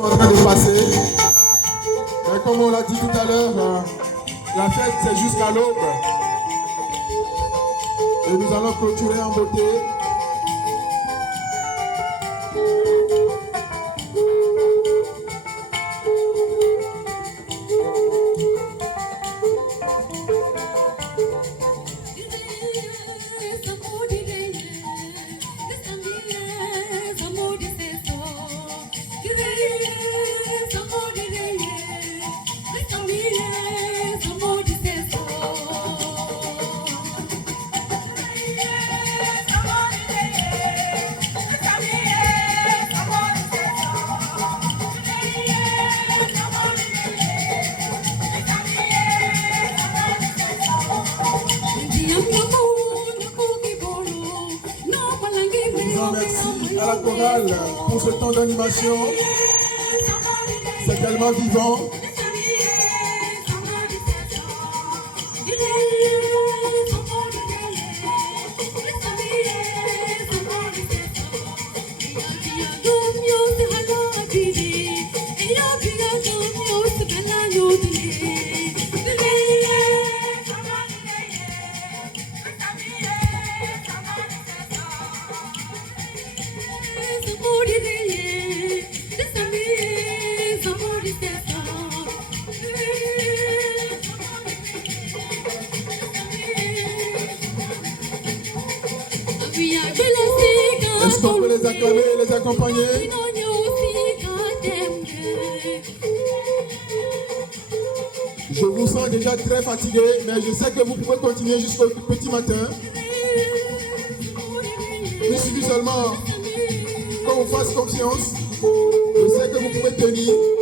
En train de passer. Et comme on l'a dit tout à l'heure, la fête c'est jusqu'à l'aube. Et nous allons clôturer en beauté. Merci à la chorale pour ce temps d'animation. C'est tellement vivant. Est-ce qu'on peut les acclamer et les accompagner? Je vous sens déjà très fatigué, mais je sais que vous pouvez continuer jusqu'au petit matin. Il suffit seulement qu'on vous fasse confiance. Je sais que vous pouvez tenir.